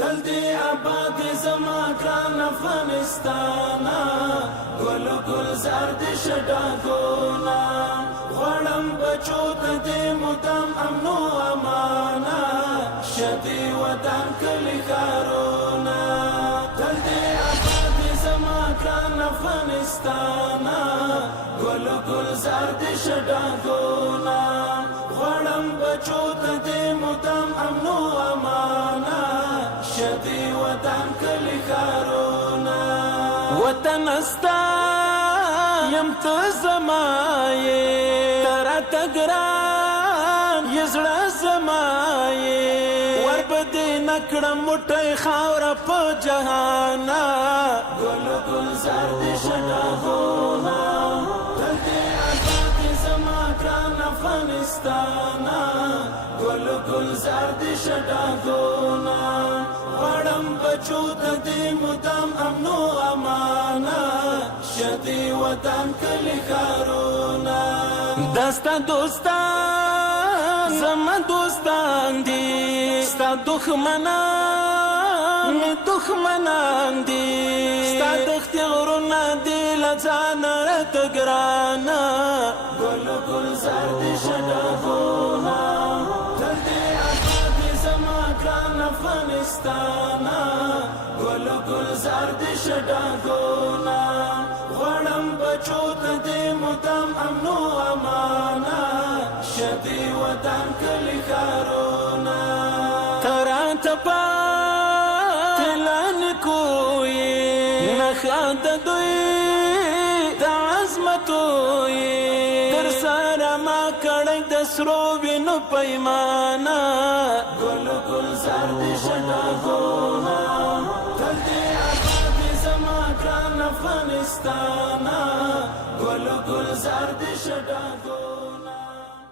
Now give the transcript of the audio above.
تل دی آباد زما ګران افغانستانا ګل ګل زرد شډاګونا غړم بچو ته دې مدام امن او امانا شدي وطن کلی کارونا تل دی آباد زما ګران افغانستانا ګل ګل زرد شډاګونا غړم بچو ته دې مدام امن او امانا شدي وطن کلی کارونا وطن استا یم ته زمایې ترا تګران یزړه زمایې ور بده نکړم مټي خاور په جهانا ګل ګل زرد شډاګونا تل دې آباد زما ګران افغانستانا ګل ګل زرد شډاګونا غړم بچو ته دې مدام امن او امانا شدي وطن کلی کارونا دستا دوستان زما دوستان دي ستا دښمنان می دښمنان دي ستا دښتې غرونه دي له ځانه راته ګرانه ګل ګل زرد شډاګونا تل دې آباد زما ګران افغانستانا ګل ګل زرد شډاګونا غړم بچو ته دې مدام امن او امانا شدي وطن کلی کارونا تراته پاتلان کوی نخا د دوی د عظمتوی تر سره ما کړی د سرو وینو پیمانا ګل ګل زرد شډاګونا تل دې آباد زما ګران افغانستانا ګل ګل زرد شډاګونا